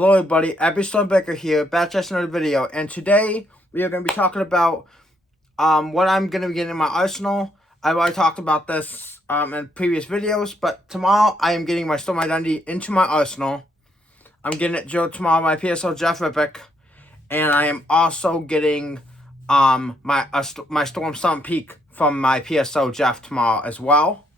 Hello everybody, Abby Stormbaker here, back to another video, and today we are going to be talking about what I'm going to be getting in my arsenal. I've already talked about this in previous videos, but tomorrow I am getting my Storm Identity into my arsenal. I'm getting it drilled tomorrow, my PSO Jeff Ripic, and I am also getting my Storm Sun Peak from my PSO Jeff tomorrow as well.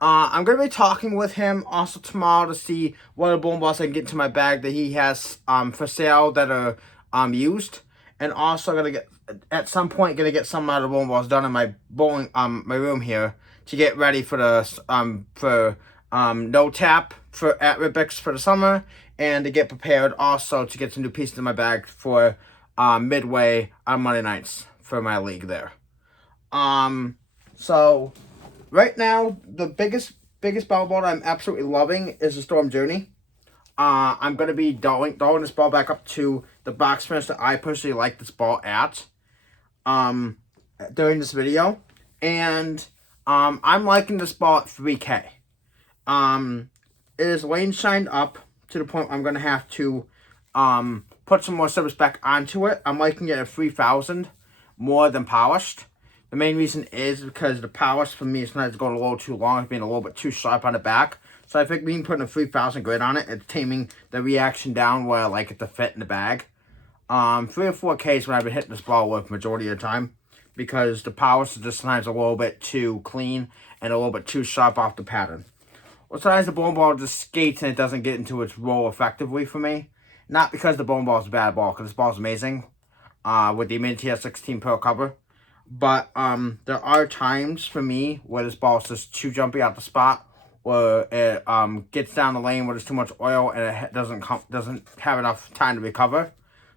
I'm going to be talking with him also tomorrow to see what other bowling balls I can get into my bag that he has for sale that are used. And also going to get, at some point, going to get some other bowling balls done in my bowling my room here to get ready for the no tap at Ripix for the summer, and to get prepared also to get some new pieces in my bag for midway on Monday nights for my league there. So right now, the biggest ball ball I'm absolutely loving is the Storm Journey. I'm going to be dolling this ball back up to the box finish that I personally like this ball at during this video. And I'm liking this ball at 3K. It is lane shined up to the point I'm going to have to put some more service back onto it. I'm liking it at 3,000 more than polished. The main reason is because the polish for me is sometimes going a little too long, it's being a little bit too sharp on the back. So I think me putting a 3,000 grit on it, it's taming the reaction down where I like it to fit in the bag. 3 or 4K is when I've been hitting this ball with majority of the time, because the polish is just sometimes a little bit too clean and a little bit too sharp off the pattern. Or sometimes the bowling ball just skates and it doesn't get into its role effectively for me. Not because the bowling ball is a bad ball, because this ball is amazing with the Mini TS16 Pro cover. But there are times for me where this ball is just too jumpy out the spot, where it gets down the lane where there's too much oil and it doesn't have enough time to recover.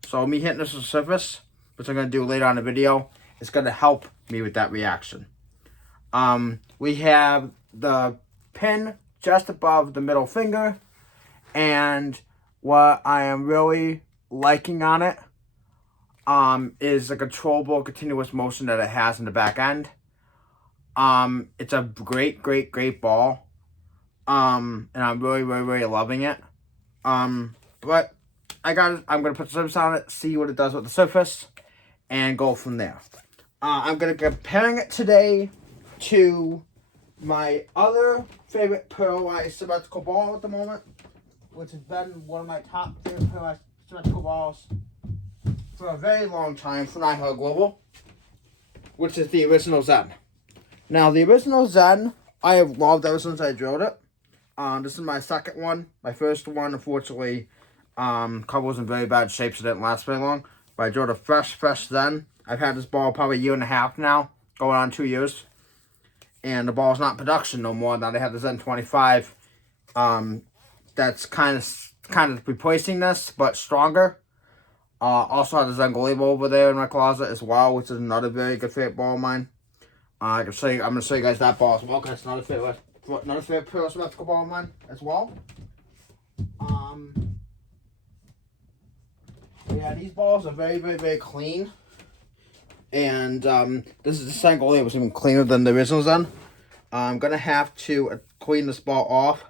So me hitting this on the surface, which I'm going to do later on in the video, is going to help me with that reaction. We have the pin just above the middle finger, and what I am really liking on it is the controllable continuous motion that it has in the back end. It's a great ball. And I'm really loving it. But I'm gonna put the surface on it, see what it does with the surface, and go from there. I'm gonna be comparing it today to my other favorite Pearlized symmetrical ball at the moment, which has been one of my top favorite Pearlized symmetrical balls for a very long time for Nighthawk Global, which is the original Zen. Now, the original Zen, I have loved ever since I drilled it. This is my second one. My first one, unfortunately, cover was in very bad shape, so it didn't last very long. But I drilled a fresh Zen. I've had this ball probably a year and a half now, going on 2 years. And the ball's not in production no more. Now they have the Zen 25. That's kind of replacing this, but stronger. Also have the Zen Glaive over there in my closet as well, which is another very good favorite ball of mine. I'm going to show you guys that ball as well, because it's another favorite Pearl symmetrical ball of mine as well. Yeah, these balls are very clean. And this is the Zen Glaive, was even cleaner than the original Zen. I'm going to have to clean this ball off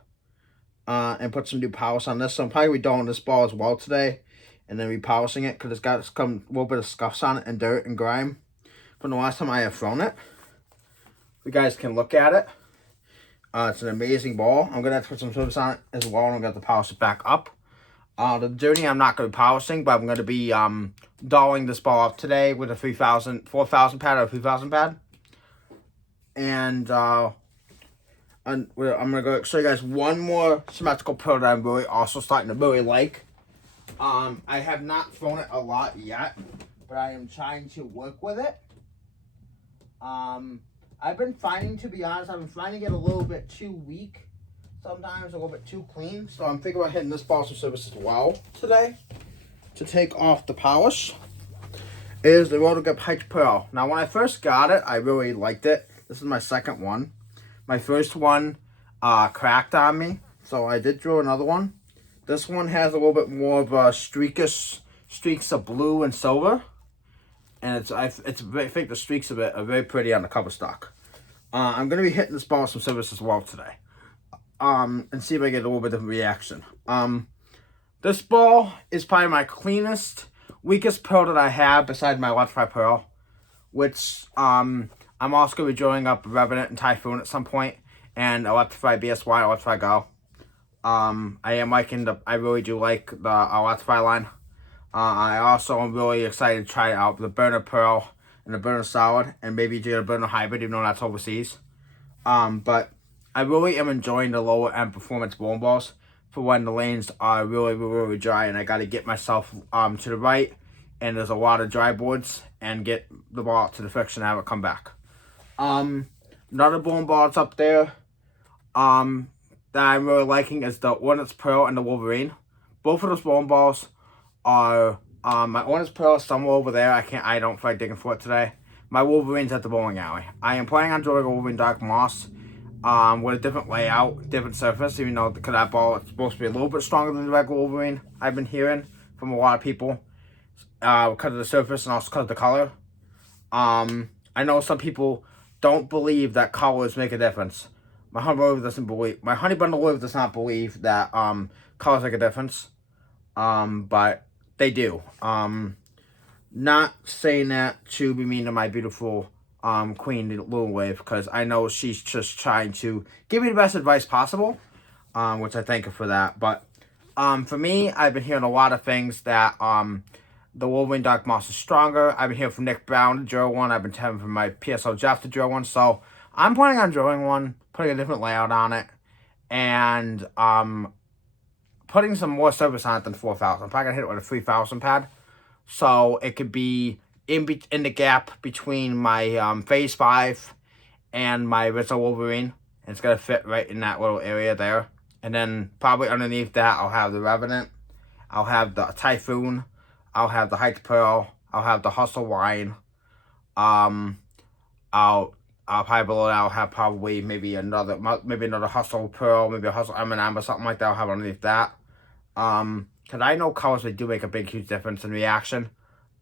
and put some new polish on this. So I'm probably redoing this ball as well today, and then repolishing it, because it's got a little bit of scuffs on it and dirt and grime from the last time I have thrown it. You guys can look at it. It's an amazing ball. I'm going to have to put some service on it as well, and I'm going to have to polish it back up. The Journey I'm not going to be polishing, but I'm going to be dolling this ball up today with a 4,000 pad or a 3,000 pad. And I'm going to go show you guys one more symmetrical Pearl that I'm really also starting to really like. I have not thrown it a lot yet, but I am trying to work with it. I've been finding, to be honest, it a little bit too weak. Sometimes a little bit too clean. So I'm thinking about hitting this ball some service as well today to take off the polish. Is the Rotogrip Hike Pearl. Now, when I first got it, I really liked it. This is my second one. My first one cracked on me, so I did drill another one. This one has a little bit more of a streaks of blue and silver, and I think the streaks of it are very pretty on the cover stock. I'm going to be hitting this ball with some service as well today, and see if I get a little bit of a reaction. This ball is probably my cleanest, weakest pearl that I have besides my Electrify Pearl, which I'm also going to be drawing up Revenant and Typhoon at some point, and Electrify BSY, Electrify Go. I really do like the Electrify line. I also am really excited to try out the Burner Pearl and the Burner Solid, and maybe do a Burner Hybrid, even though that's overseas. But I really am enjoying the lower end performance bowling balls for when the lanes are really, really, really dry, and I got to get myself to the right, and there's a lot of dry boards, and get the ball to the friction and have it come back. Another bowling ball that's up there that I'm really liking is the Ordnance Pearl and the Wolverine. Both of those bowling balls are my Ordnance Pearl is somewhere over there. I don't feel like digging for it today. My Wolverine's at the bowling alley. I am planning on drawing a Wolverine Dark Moss with a different layout, different surface, even though that ball is supposed to be a little bit stronger than the regular Wolverine. I've been hearing from a lot of people because of the surface and also because of the color. I know some people don't believe that colors make a difference. My honey bundle Live does not believe that colors make a difference. But they do. Not saying that to be mean to my beautiful queen Lil Wave, because I know she's just trying to give me the best advice possible, which I thank her for that. But for me, I've been hearing a lot of things that the Wolverine Dark Moss is stronger. I've been hearing from Nick Brown to draw one. I've been telling from my PSO Jeff to draw one. So I'm planning on drawing one, putting a different layout on it, and putting some more surface on it than 4,000. I'm probably going to hit it with a 3,000 pad. So it could be in the gap between my Phase 5 and my Rizzo Wolverine. And it's going to fit right in that little area there. And then probably underneath that, I'll have the Revenant. I'll have the Typhoon. I'll have the Heights Pearl. I'll have the Hustle Wine. I'll probably below that, I'll have probably maybe another Hustle Pearl, maybe a Hustle M&M or something like that. I'll have underneath that. Because I know colors, they do make a big, huge difference in reaction.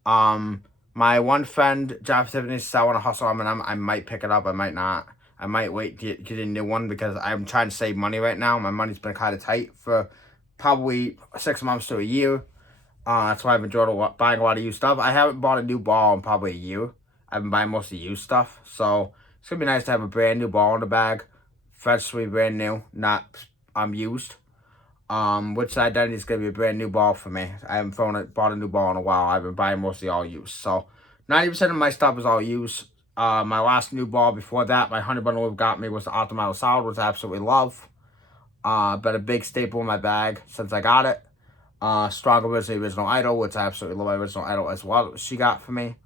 My one friend, John Tiffany, says I want a Hustle M&M. I might pick it up. I might not. I might wait to get a new one because I'm trying to save money right now. My money's been kind of tight for probably 6 months to a year. That's why I've been buying a lot of used stuff. I haven't bought a new ball in probably a year. I've been buying mostly used stuff. So it's going to be nice to have a brand new ball in the bag. Freshly brand new, not used. Which identity is going to be a brand new ball for me. I haven't bought a new ball in a while. I've been buying mostly all used. So 90% of my stuff is all used. My last new ball before that, my honey bundle got me was the Optimal Solid, which I absolutely love. Been a big staple in my bag since I got it. Stronger was the Original Idol, which I absolutely love. My Original Idol as well, she got for me.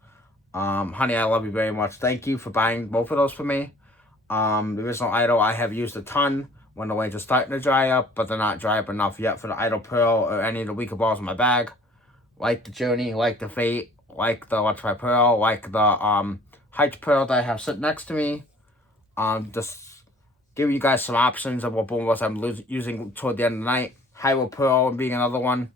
Honey, I love you very much. Thank you for buying both of those for me. The Original Idol I have used a ton when the lanes are starting to dry up, but they're not dry up enough yet for the Idol Pearl or any of the weaker balls in my bag. Like the Journey, like the Fate, like the Electrify Pearl, like the Heights Pearl that I have sitting next to me. Just giving you guys some options of what bowling balls I'm using toward the end of the night. Hyrule Pearl being another one.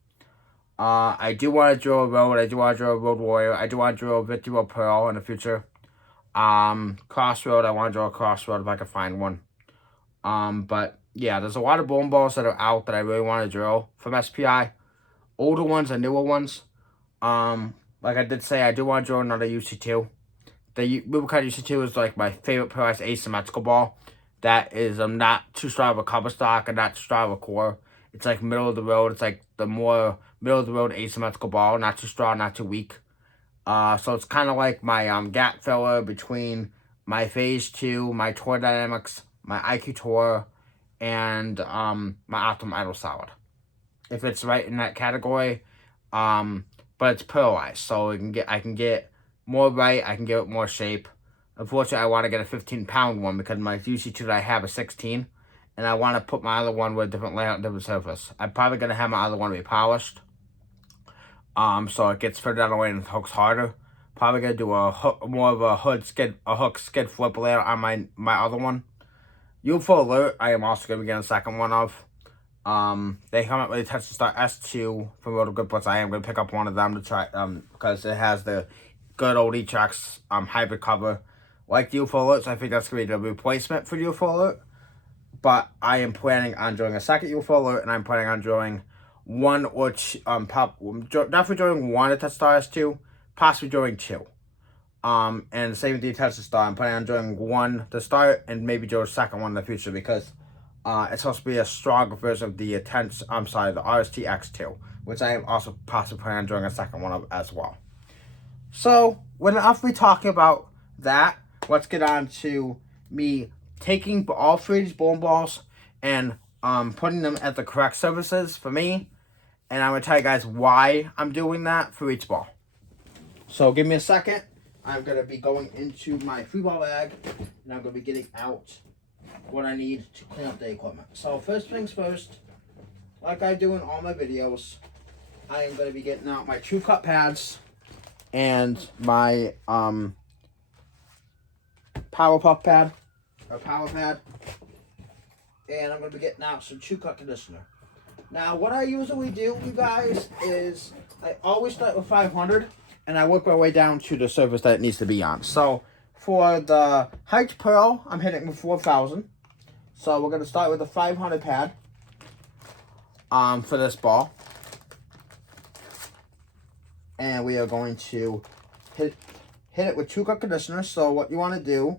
I do want to draw a Road. I do want to draw a Road Warrior. I do want to draw a Victory Road Pearl in the future. Crossroad, I want to draw a Crossroad if I can find one. But yeah, there's a lot of bowling balls that are out that I really want to draw from SPI. Older ones and newer ones. Like I did say, I do want to draw another UC2. The Rubicon UC2 is like my favorite polarized asymmetrical ball. That is not too strong of a cover stock and not too strong of a core. It's like middle of the road. It's like the more middle of the road asymmetrical ball. Not too strong, not too weak. So it's kind of like my gap filler between my Phase 2, my Tour Dynamics, my IQ Tour, and my Optimal Idol Solid. If it's right in that category, but it's polarized, so I can get more right, I can give it more shape. Unfortunately, I want to get a 15-pound one because my UC2 that I have is 16, and I want to put my other one with a different layout, different surface. I'm probably going to have my other one be polished, so it gets further down the way and hooks harder. Probably going to do more of a hook skid flip layout on my other one. UFO Alert, I am also going to be getting a second one of. They haven't really touched the Star S2 from Roto Grip, but I am going to pick up one of them to try, because it has the good old E-Trax hybrid cover. Like the UFO Alert, so I think that's going to be the replacement for the UFO Alert. But I am planning on drawing a second UFO Alert, and I'm planning on drawing one or two, definitely during one of Test 2, possibly during 2. And same with the Tesla Star. I'm planning on doing one to start and maybe do a second one in the future because it's supposed to be a stronger version of the the RST X2, which I also possibly plan on doing a second one of as well. So, when after we talking about that, let's get on to me taking all 3 of these bowling balls and putting them at the correct surfaces for me. And I'm going to tell you guys why I'm doing that for each ball. So, give me a second. I'm going to be going into my free ball bag, and I'm going to be getting out what I need to clean up the equipment. So first things first, like I do in all my videos, I am going to be getting out my True Cut pads and my Power Puff pad, or Power Pad, and I'm going to be getting out some True Cut conditioner. Now what I usually do, you guys, is I always start with 500, and I work my way down to the surface that it needs to be on. So for the Height Pearl, I'm hitting with 4,000. So we're going to start with a 500 pad for this ball. And we are going to hit it with True Cut conditioner. So what you want to do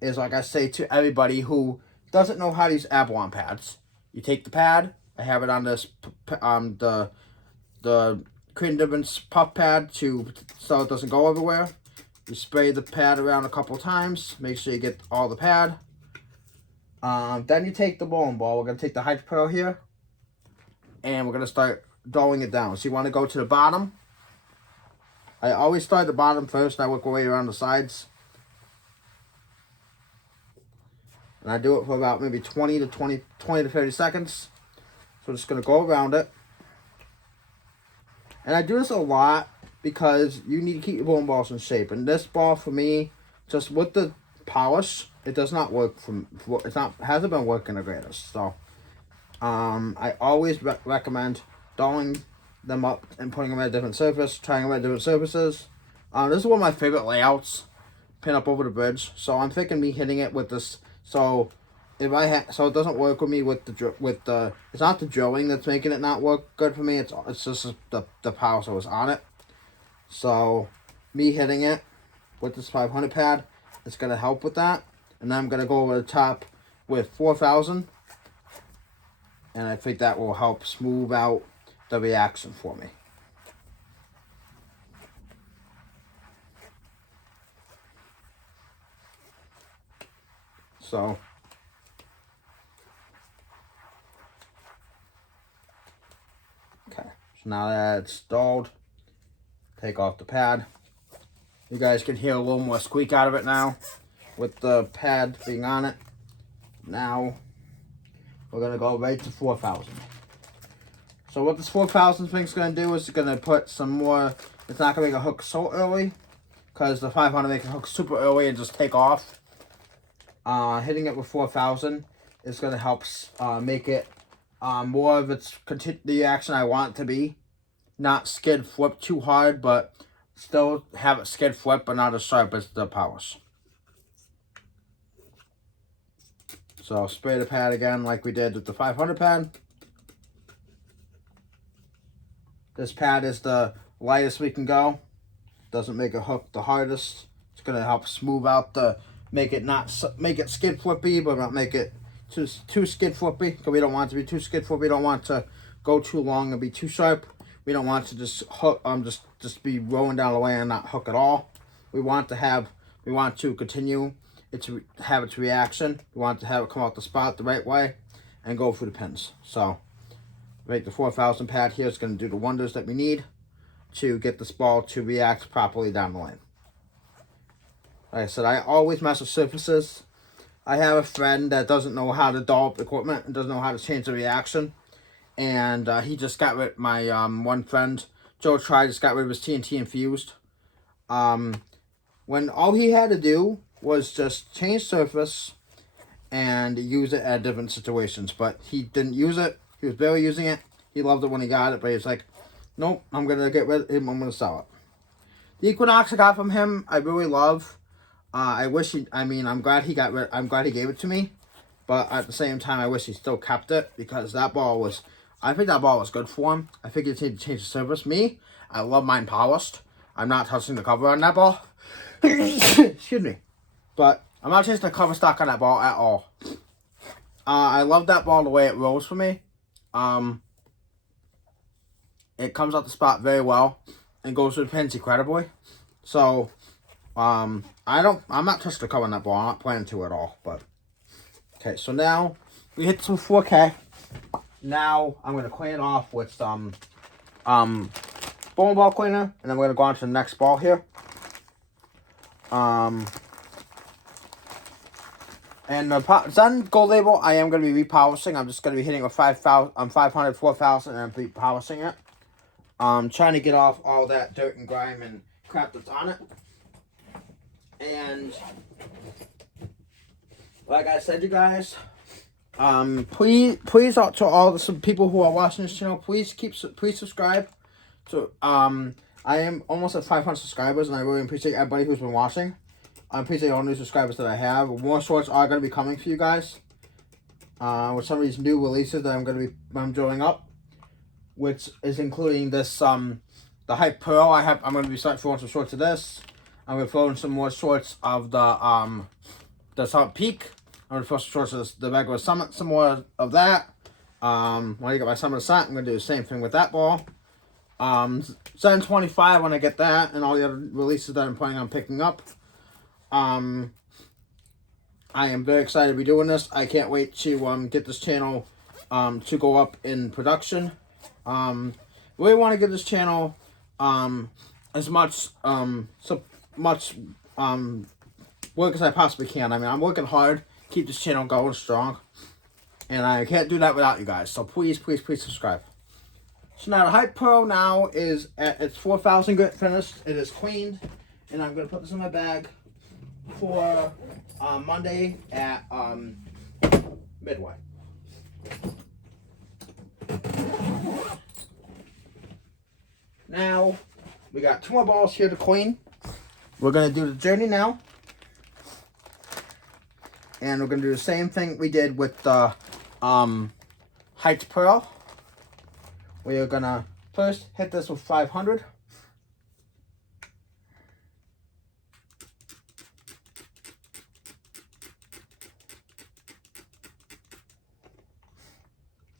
is, like I say to everybody who doesn't know how to use Avalon pads, you take the pad. I have it on this the Creating Difference puff pad so it doesn't go everywhere. You spray the pad around a couple times. Make sure you get all the pad. Then you take the bowling ball. We're going to take the Height Pearl here. And we're going to start doling it down. So you want to go to the bottom. I always start at the bottom first. And I work my way around the sides. And I do it for about maybe 20 to 30 seconds. So I'm just going to go around it. And I do this a lot because you need to keep your bowling balls in shape. And this ball for me, just with the polish, it does not work hasn't been working the greatest. So I always recommend doling them up and putting them at a different surface, trying them at different surfaces. This is one of my favorite layouts, pin up over the bridge. So I'm thinking me hitting it with this. So if so it doesn't work with me with the it's not the drilling that's making it not work good for me. It's just the power source on it. So me hitting it with this 500 pad, it's gonna help with that. And then I'm gonna go over the top with 4,000, and I think that will help smooth out the reaction for me. So okay, so now that it's stalled, take off the pad. You guys can hear a little more squeak out of it now with the pad being on it. Now we're going to go right to 4,000. So what this 4,000 thing's going to do is it's going to put some more, it's not going to make a hook so early because the 500 make a hook super early and just take off. Hitting it with 4,000 is going to help make it more of the action I want it to be. Not skid flip too hard, but still have it skid flip, but not as sharp as the polish. So spray the pad again like we did with the 500 pad. This pad is the lightest we can go. Doesn't make a hook the hardest. It's gonna help smooth out make it skid flippy, but not make it too skid flippy. Because we don't want it to be too skid flippy. We don't want it to go too long and be too sharp. We don't want it to just hook just be rolling down the way and not hook at all. We want to continue have its reaction. We want to have it come out the spot the right way and go through the pins. So make the 4,000 pad here is going to do the wonders that we need to get this ball to react properly down the lane. Like I said, I always mess with surfaces. I have a friend that doesn't know how to doll up equipment and doesn't know how to change the reaction. And he just got rid, my one friend, Joe just got rid of his TNT infused. When all he had to do was just change surface and use it at different situations. But he didn't use it. He was barely using it. He loved it when he got it, but he was like, nope, I'm going to get rid of him. I'm going to sell it. The Equinox I got from him, I really love. I'm glad he gave it to me. But at the same time, I wish he still kept it because that ball was I think that ball was good for him. I think it's need to change the surface. Me, I love mine polished. I'm not touching the cover on that ball. Excuse me. But I'm not changing the cover stock on that ball at all. I love that ball the way it rolls for me. It comes out the spot very well and goes to the pins incredibly. So, I'm not touching the cover on that ball. I'm not planning to at all. But okay, so now we hit some 4K. Now I'm gonna clean it off with some bowling ball cleaner, and then we're gonna go on to the next ball here. And the Zen Gold Label, I am going to be repolishing. I'm just going to be hitting a 500, 4,000, and repolishing it. Trying to get off all that dirt and grime and crap that's on it. And like I said, you guys, please out to all the people who are watching this channel, please subscribe. So I am almost at 500 subscribers, and I really appreciate everybody who's been watching. I appreciate all new subscribers that I have. More shorts are going to be coming for you guys. With some of these new releases that I'm drawing up, which is including this the Hype Pearl. I'm going to be starting throwing some shorts of this. I'm going to throw in some more shorts of the Summit Peak. I'm going to throw some shorts of the regular Summit, some more of that. When I get my Summit Ascent, I'm going to do the same thing with that ball. 725 when I get that, and all the other releases that I'm planning on picking up. I am very excited to be doing this. I can't wait to get this channel to go up in production. Really want to give this channel as much work as I possibly can. I mean, I'm working hard to keep this channel going strong, and I can't do that without you guys. So please subscribe. So now the Hype Pearl now is at its 4,000 grit finished. It is cleaned, and I'm going to put this in my bag for Monday at Midway. Now, we got 2 more balls here to clean. We're going to do the Journey now. And we're going to do the same thing we did with the Heights Pearl. We are going to first hit this with 500.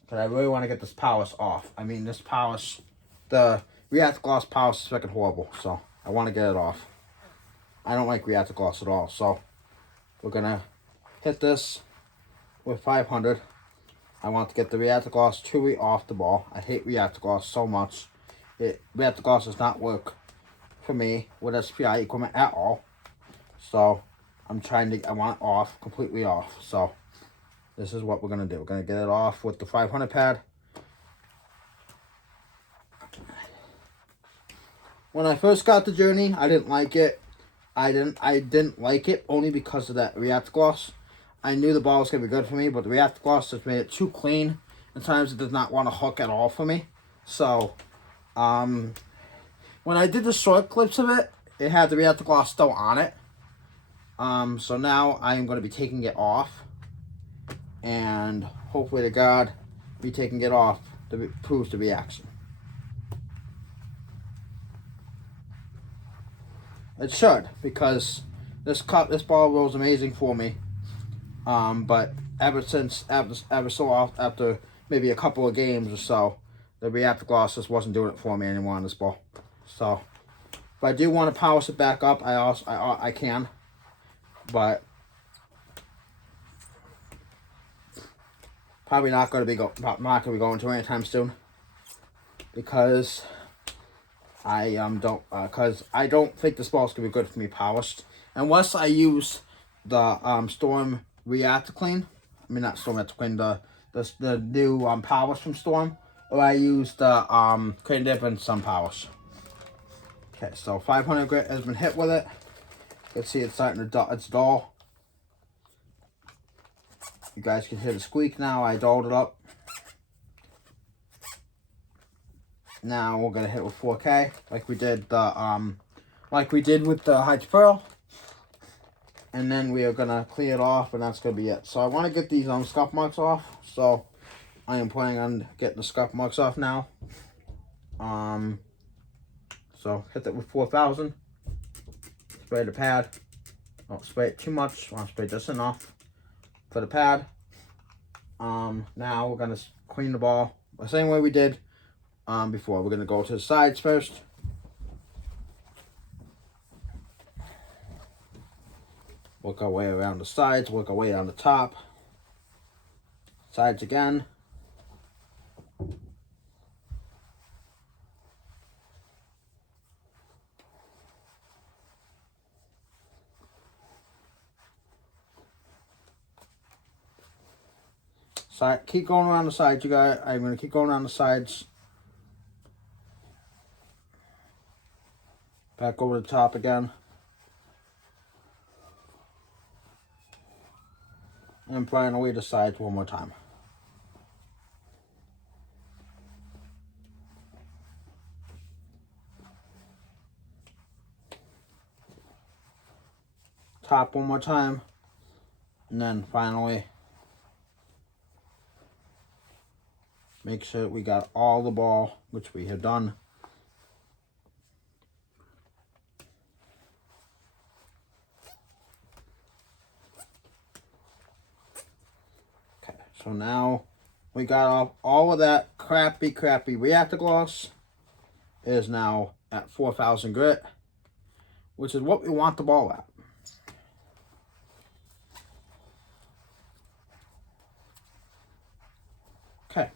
But I really want to get this polish off. I mean, this polish, the Reactor Gloss polish is freaking horrible. So, I want to get it off. I don't like Reactor Gloss at all. So, we're going to hit this with 500. I want to get the Reactor Gloss truly off the ball. I hate Reactor Gloss so much. Reactor Gloss does not work for me with SPI equipment at all. So, I want it off, completely off. So, this is what we're going to do. We're going to get it off with the 500 pad. When I first got the Journey, I didn't like it. I didn't like it only because of that Reactor Gloss. I knew the ball was going to be good for me, but the Reactor Gloss just made it too clean. At times it does not want to hook at all for me. So, when I did the short clips of it, it had the Reactor Gloss still on it. So now I am going to be taking it off. And hopefully to God, be taking it off to prove the reaction. It should, because this ball rolls amazing for me. But after maybe a couple of games or so, the Reactor Gloss just wasn't doing it for me anymore on this ball. So, if I do want to polish it back up, I can, but probably not going to be going to anytime soon, because I don't think this ball's gonna be good for me polished unless I use the Storm Reactor Clean. I mean, not Storm Reactor Clean, the new polish from Storm, or I use the Crane Dip and Sun Polish. Okay, so 500 grit has been hit with it. You can see it's starting to it's dull. You guys can hear the squeak now. I dulled it up. Now we're gonna hit with 4K, like we did with the Heights Pearl, and then we are gonna clean it off, and that's gonna be it. So I want to get these scuff marks off. So I am planning on getting the scuff marks off now. So hit that with 4,000. Spray the pad. Don't spray it too much. Want to spray just enough for the pad. Now we're gonna clean the ball the same way we did before. We're gonna go to the sides first. Work our way around the sides. Work our way on the top. Sides again. Side, keep going around the sides, you guys. I'm going to keep going around the sides. Back over the top again. And prying away the sides one more time. Top one more time. And then finally, make sure we got all the ball, which we have done. Okay, so now we got off all of that crappy reactor gloss. It is now at 4,000 grit, which is what we want the ball at. Okay.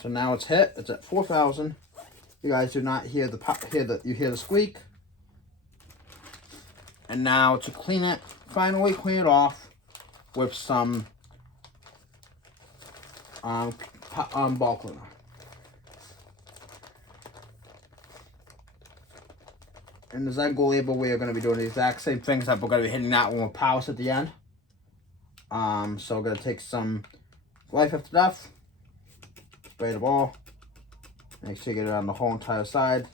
So now it's hit. It's at 4,000. You guys do not hear the pop. You hear the squeak. And now to clean it, finally clean it off with some ball cleaner. In the Zengo label, we are going to be doing the exact same things that we're going to be hitting that one with Palace at the end. So we're going to take some Life After Death, spray the ball, make sure you get it on the whole entire side.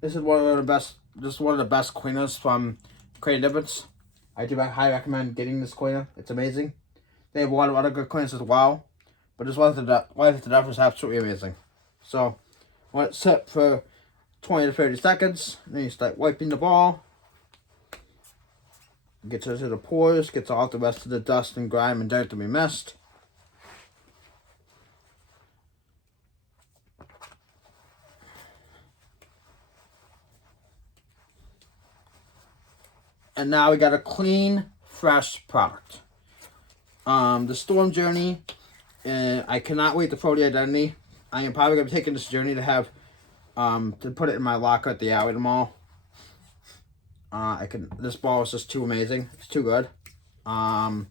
This is one of the best. This is one of the best cleaners from Creative Difference. I do highly recommend getting this cleaner. It's amazing. They have a lot of other good cleaners as well, but this Life After Death is absolutely amazing. So let it sit for 20 to 30 seconds. Then you start wiping the ball. Gets into the pores, gets all the rest of the dust and grime and dirt that we missed. And now we got a clean, fresh product. The Storm Journey, I cannot wait to throw the Identity. I am probably going to be taking this journey to have, to put it in my locker at the Alley tomorrow. This ball is just too amazing. It's too good. I'm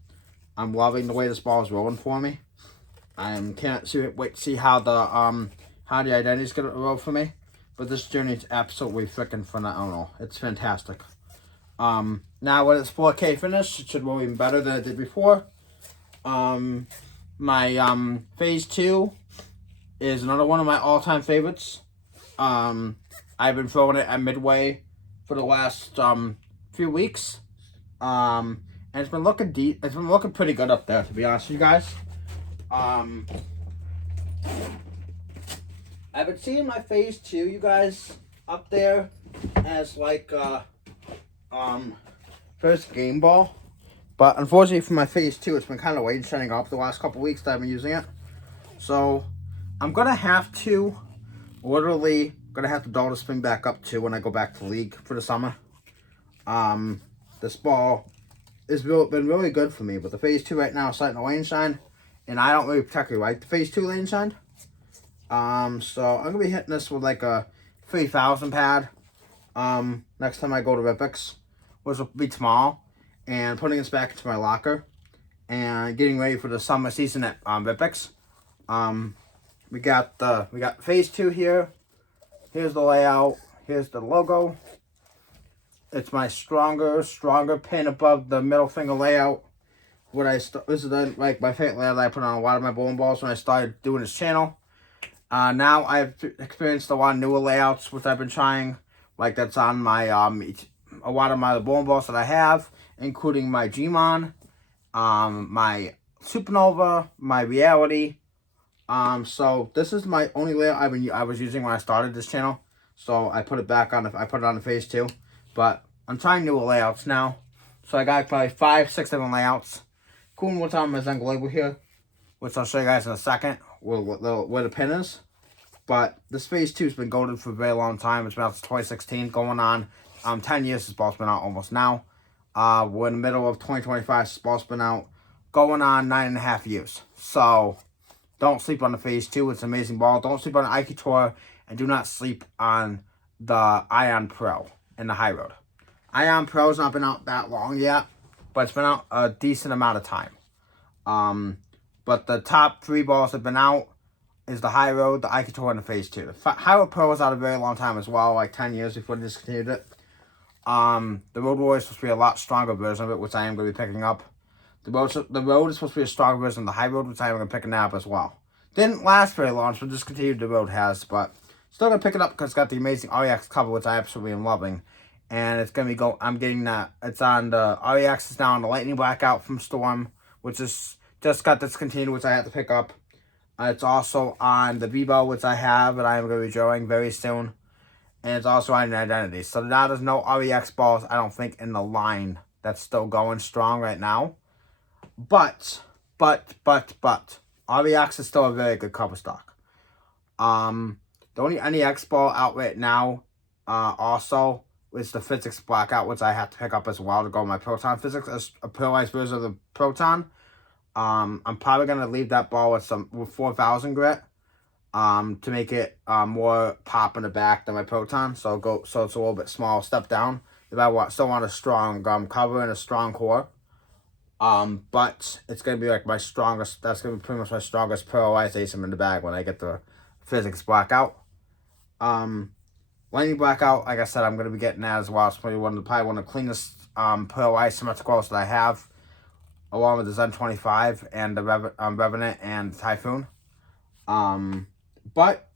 loving the way this ball is rolling for me. I can't wait to see how the Identity is gonna roll for me. But this journey is absolutely freaking phenomenal. It's fantastic. Now when it's 4K finished, it should roll even better than it did before. My Phase 2 is another one of my all-time favorites. I've been throwing it at midway for the last few weeks, and it's been looking deep. It's been looking pretty good up there, to be honest with you guys. I've been seeing my Phase 2, you guys, up there as like first game ball, but unfortunately for my Phase 2, it's been kind of waiting, setting up the last couple weeks that I've been using it. So I'm gonna have to literally dial this thing back up to when I go back to League for the summer. This ball has been really good for me, but the Phase 2 right now is starting to lane shine, and I don't really particularly like the Phase 2 lane shine. So I'm going to be hitting this with like a 3,000 pad next time I go to Ripix, which will be tomorrow, and putting this back into my locker and getting ready for the summer season at Ripix. We got Phase 2 here. Here's the layout. Here's the logo. It's my stronger pin above the middle finger layout. This is like my favorite layout that I put on a lot of my bowling balls when I started doing this channel. Now I've experienced a lot of newer layouts, which I've been trying. Like that's on my a lot of my bowling balls that I have, including my Gmon my Supernova, my Reality. So this is my only layout I was using when I started this channel. So I put it back on. I put it on the phase 2, but I'm trying newer layouts now. So I got probably 5, 6 different layouts. Cool. What's on my Zen label here, which I'll show you guys in a second where the pin is. But this phase 2 has been golden for a very long time. It's been out since 2016, going on 10 years. This ball's been out almost now. We're in the middle of 2025. This ball's been out going on 9.5 years. So don't sleep on the phase 2. It's an amazing ball. Don't sleep on the IQ Tour, and do not sleep on the Ion Pro and the High Road. Ion Pro's not been out that long yet, but it's been out a decent amount of time. But the top 3 balls that have been out is the High Road, the IQ Tour, and the phase 2. The High Road Pro was out a very long time as well, like 10 years before they discontinued it. The Road Warrior is supposed to be a lot stronger version of it, which I am going to be picking up. The Road is supposed to be a stronger version of the High Road, which I am going to pick up as well. Didn't last very long, so discontinued the Road has, but still going to pick it up because it's got the amazing REX cover, which I absolutely am loving. And it's going to be I'm getting that. It's on the REX is now on the Lightning Blackout from Storm, which is just got discontinued, which I have to pick up. It's also on the Vivo, which I have, and I am going to be drawing very soon. And it's also on an Identity. So now there's no REX balls, I don't think, in the line that's still going strong right now. But, REX is still a very good cover stock. The only NEX ball out right now, also, is the Physics Blackout, which I have to pick up as well to go with my Proton Physics as a pearlized version of the Proton. I'm probably gonna leave that ball with 4,000 grit, to make it more pop in the back than my Proton. So it's a little bit small, step down. If I still want a strong cover and a strong core. But it's gonna be like my strongest. That's gonna be pretty much my strongest pearlized ASIM in the bag when I get the Physics Blackout. Lightning Blackout, like I said, I'm gonna be getting that as well. It's probably one of the cleanest pearlized symmetricals that I have, along with the Zen 25 and the Revenant and Typhoon. But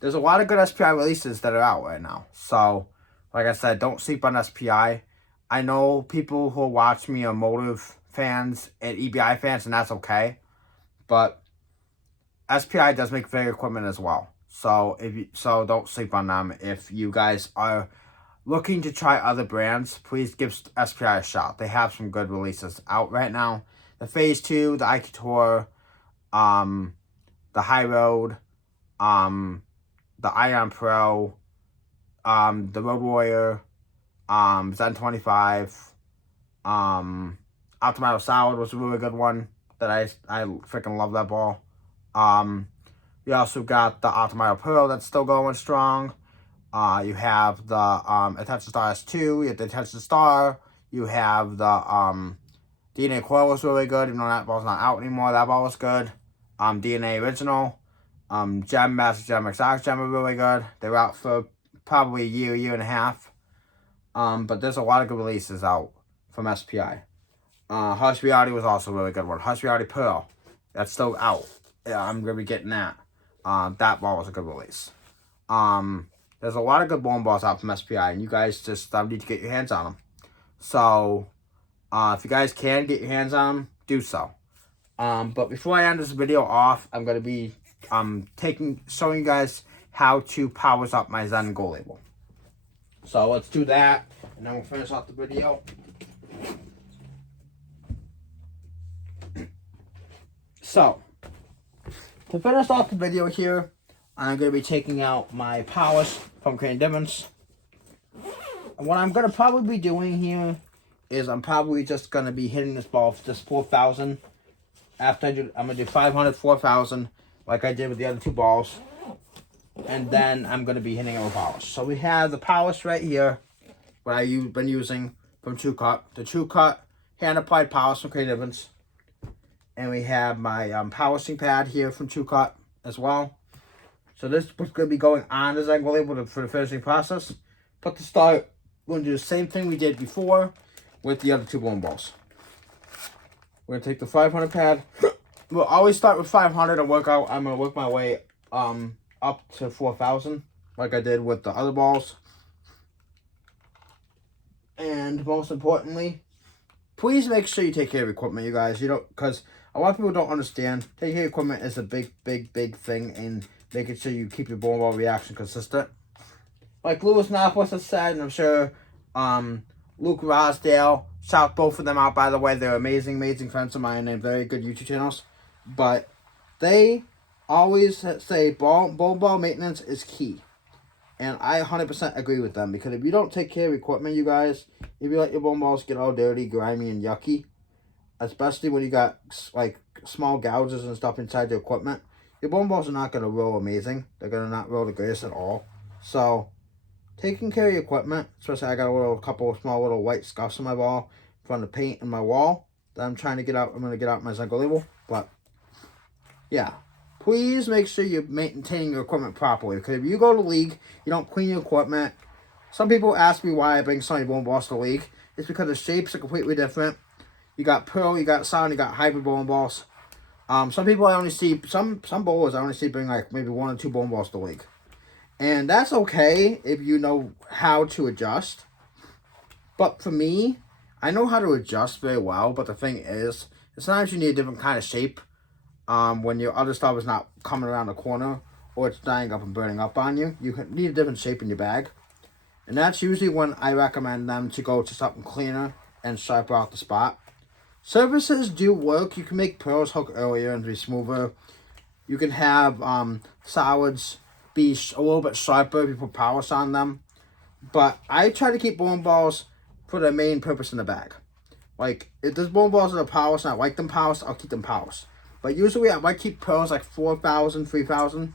there's a lot of good SPI releases that are out right now. So, like I said, don't sleep on SPI. I know people who watch me are Motive fans and EBI fans, and that's okay. But SPI does make very equipment as well. So don't sleep on them. If you guys are looking to try other brands, please give SPI a shot. They have some good releases out right now. The Phase 2, the IQ Tour, the High Road, the Ion Pro, the Road Warrior, Zen 25, Optimal Solid was a really good one that I freaking love that ball. We also got the Optimal Pearl that's still going strong. You have the Attention Star S2, you have the Attention Star, you have the DNA Coil was really good, even though that ball's not out anymore. That ball was good. DNA Original, Gem, Master Gem, Exotic Gem are really good. They were out for probably a year and a half. But there's a lot of good releases out from SPI. Hush Reality was also a really good one. Hush Reality Pearl, that's still out. Yeah, I'm going to be getting that. That ball was a good release. There's a lot of good bowling balls out from SPI, and you guys just need to get your hands on them. So, if you guys can get your hands on them, do so. But before I end this video off, I'm going to be showing you guys how to power up my Zen Go label. So let's do that, and then we'll finish off the video. So, to finish off the video here, I'm going to be taking out my powers from Crane Diamonds. And what I'm going to probably be doing here is I'm probably just going to be hitting this ball for just 4,000. After I'm going to do 500, 4,000, like I did with the other 2 balls. And then I'm going to be hitting it with polish. So we have the polish right here, what I've been using from True Cut. The True Cut hand applied polish from Crane Diamonds. And we have my polishing pad here from True Cut as well. So this is going to be going on the Zen Go label for the finishing process. But to start, we're going to do the same thing we did before with the other 2 bowling balls. We're going to take the 500 pad. We'll always start with 500 and work out. I'm going to work my way up to 4,000 like I did with the other balls. And most importantly, please make sure you take care of equipment, you guys. You don't, because a lot of people don't understand. Taking care of equipment is a big thing in making sure you keep your ball reaction consistent. Like Lewis Naples has said, and I'm sure Luke Rosdale, shout both of them out, by the way. They're amazing friends of mine and very good YouTube channels. But they always say ball maintenance is key. And I 100% agree with them, because if you don't take care of equipment, you guys, if you let your bowling balls get all dirty, grimy, and yucky, especially when you got like small gouges and stuff inside the equipment, your bowling balls are not going to roll amazing. They're going to not roll the greatest at all. So, taking care of your equipment, especially I got a couple of small little white scuffs on my ball from the paint in my wall that I'm trying to get out. I'm going to get out my Zenko label. But, yeah. Please make sure you're maintaining your equipment properly. Because if you go to the league, you don't clean your equipment. Some people ask me why I bring Sony bowling balls to the league. It's because the shapes are completely different. You got Pearl, you got Sound, you got hybrid bowling balls. Some people I only see, some bowlers I only see bring like maybe 1 or 2 bowling balls to the league. And that's okay if you know how to adjust. But for me, I know how to adjust very well. But the thing is, sometimes you need a different kind of shape. When your other stuff is not coming around the corner or it's dying up and burning up on you, you need a different shape in your bag. And that's usually when I recommend them to go to something cleaner and sharper out the spot. Surfaces do work. You can make pearls hook earlier and be smoother. You can have solids be a little bit sharper if you put polish on them. But I try to keep bowling balls for their main purpose in the bag. Like, if there's bowling balls that are polished and I like them polished, I'll keep them polished. But usually I might keep pearls like 4,000, 3,000.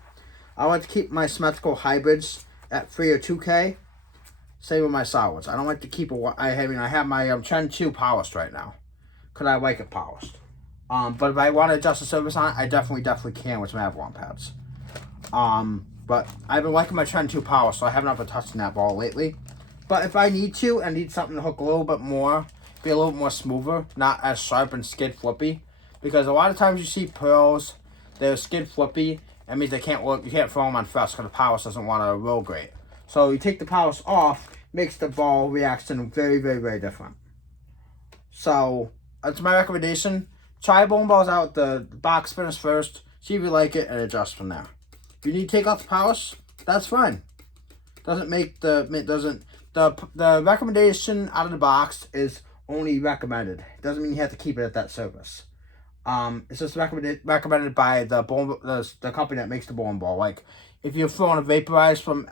I like to keep my symmetrical hybrids at 3 or 2K. Same with my solids. I don't like to keep I have my Trend 2 polished right now, because I like it polished. But if I want to adjust the surface on it, I definitely can with some Avalon pads. But I've been liking my Trend 2 polished, so I haven't been touching that ball lately. But if I need to, and need something to hook a little bit more, be a little more smoother, not as sharp and skid flippy. Because a lot of times you see pearls, they're skid flippy. That means you can't throw them on fresh because the polish doesn't want to roll great. So you take the polish off, makes the ball reaction very different. So that's my recommendation. Try bowling balls out the box spinners first, see if you like it, and adjust from there. If you need to take out the polish, that's fine. The recommendation out of the box is only recommended. It doesn't mean you have to keep it at that surface. It's just recommended by the company that makes the bowling ball. Like, if you're throwing a vaporized from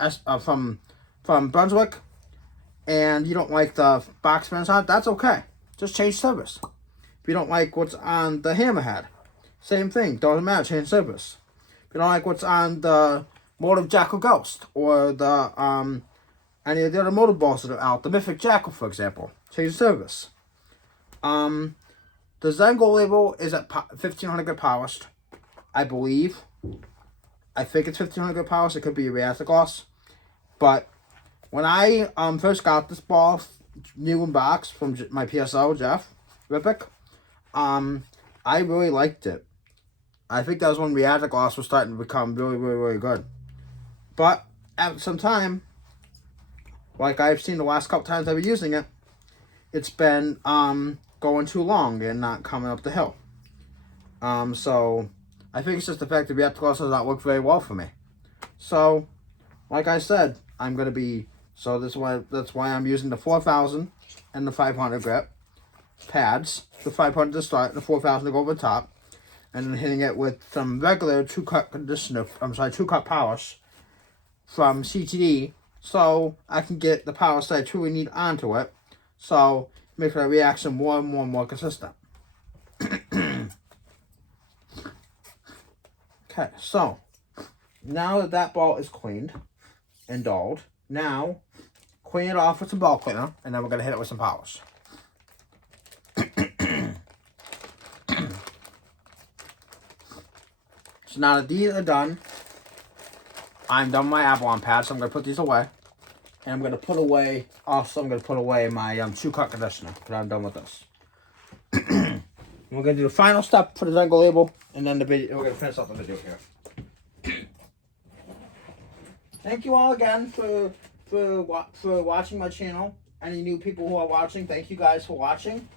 Brunswick, and you don't like the box spinners on it, that's okay. Just change service. If you don't like what's on the Hammerhead, same thing. Doesn't matter. Change service. If you don't like what's on the Motive Jackal Ghost or the any of the other motor balls that are out, the Mythic Jackal, for example, change service. The Zengo label is at 1,500 grit polished, I believe. I think it's 1,500 grit polished. It could be a Reactor Gloss. But when I first got this ball, new in box from my PSO, Jeff Rippick, I really liked it. I think that was when Reactor Gloss was starting to become really good. But at some time, like I've seen the last couple times I've been using it, it's been going too long and not coming up the hill. So I think it's just the fact that Reactor Gloss does not work very well for me. So, like I said, that's why I'm using the 4,000 and the 500 grit pads. The 500 to start and the 4,000 to go over the top. And then hitting it with some regular 2-cut polish from CTD, so I can get the polish that I truly need onto it, so make the reaction more and more consistent. Okay, so now that ball is cleaned and dulled, now clean it off with some ball cleaner, and then we're going to hit it with some polish. So now that these are done, I'm done with my Avalon pad, so I'm going to put these away. And I'm going to put away my 2-cut conditioner, because I'm done with this. We're going to do the final step for the Zengo label, and then we're going to finish up the video here. Thank you all again for watching my channel. Any new people who are watching, thank you guys for watching.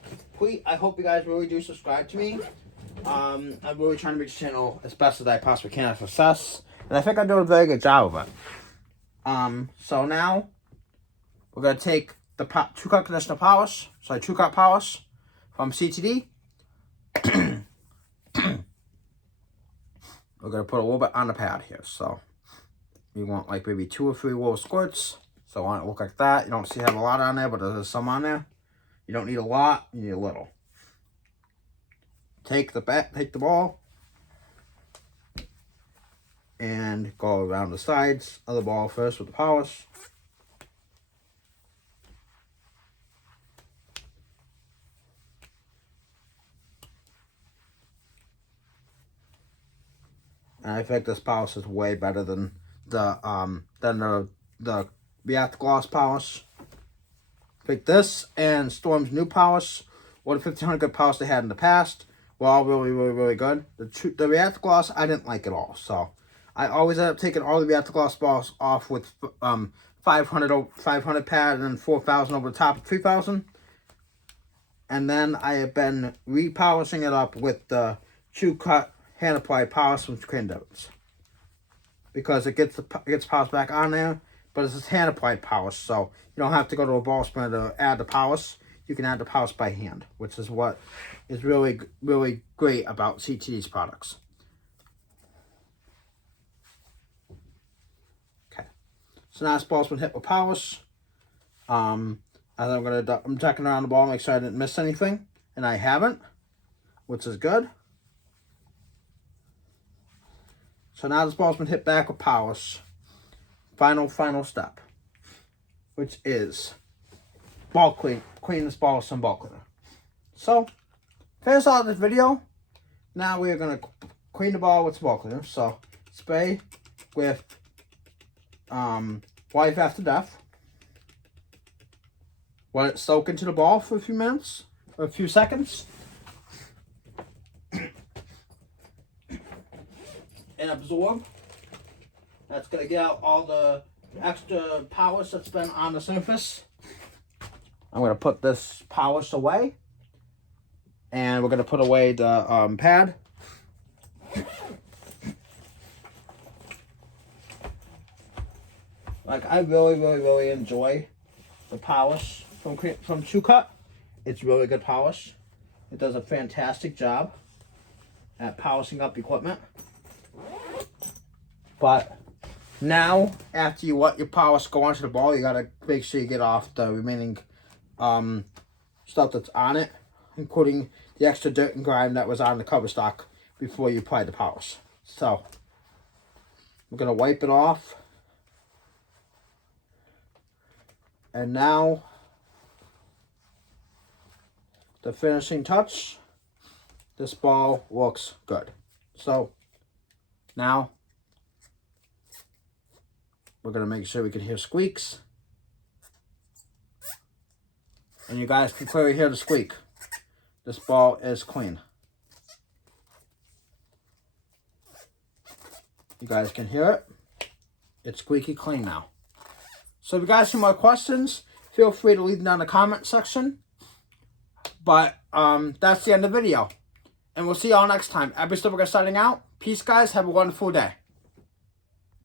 tweet. I hope you guys really do subscribe to me. I'm really trying to make this channel as best as I possibly can for success. And I think I'm doing a very good job of it. So now, we're going to take the True Cut conditioner polish. Sorry, True Cut polish from CTD. We're going to put a little bit on the pad here. So, you want like maybe 2 or 3 little squirts. So I want it to look like that. You don't see I have a lot on there, but there's some on there. You don't need a lot, you need a little. Take the ball and go around the sides of the ball first with the polish. And I think this polish is way better than the React Gloss polish. Like this and Storm's new polish, or the 1500 polish they had in the past, were all really good. The React Gloss, I didn't like at all. So I always end up taking all the React Gloss balls off with 500 pad and then 4,000 over the top of 3,000. And then I have been repolishing it up with the True Cut hand applied polish from Crane Devils, because it gets polish back on there. But it's a hand applied polish, so you don't have to go to a ball spinner to add the polish. You can add the polish by hand, which is what is really great about CTD's products. Okay, so now this ball's been hit with polish. And I'm checking around the ball, make sure I didn't miss anything, and I haven't, which is good. So now this ball's been hit back with polish. Final step, which is ball clean this ball with some ball cleaner. So, finish all this video. Now we are going to clean the ball with some ball cleaner. So, spray with Wipe After Death. Let it soak into the ball for a few minutes, or a few seconds. And absorb. That's going to get out all the extra polish that's been on the surface. I'm going to put this polish away. And we're going to put away the pad. Like, I really enjoy the polish from True Cut. It's really good polish. It does a fantastic job at polishing up equipment. But now, after you let your polish go onto the ball, you gotta make sure you get off the remaining stuff that's on it, including the extra dirt and grime that was on the cover stock before you apply the polish. So, we're gonna wipe it off. And now, the finishing touch. This ball looks good. So, now, we're going to make sure we can hear squeaks. And you guys can clearly hear the squeak. This ball is clean. You guys can hear it. It's squeaky clean now. So if you guys have more questions, feel free to leave them down in the comment section. But that's the end of the video. And we'll see y'all next time. Abby Stubberger signing out. Peace, guys. Have a wonderful day.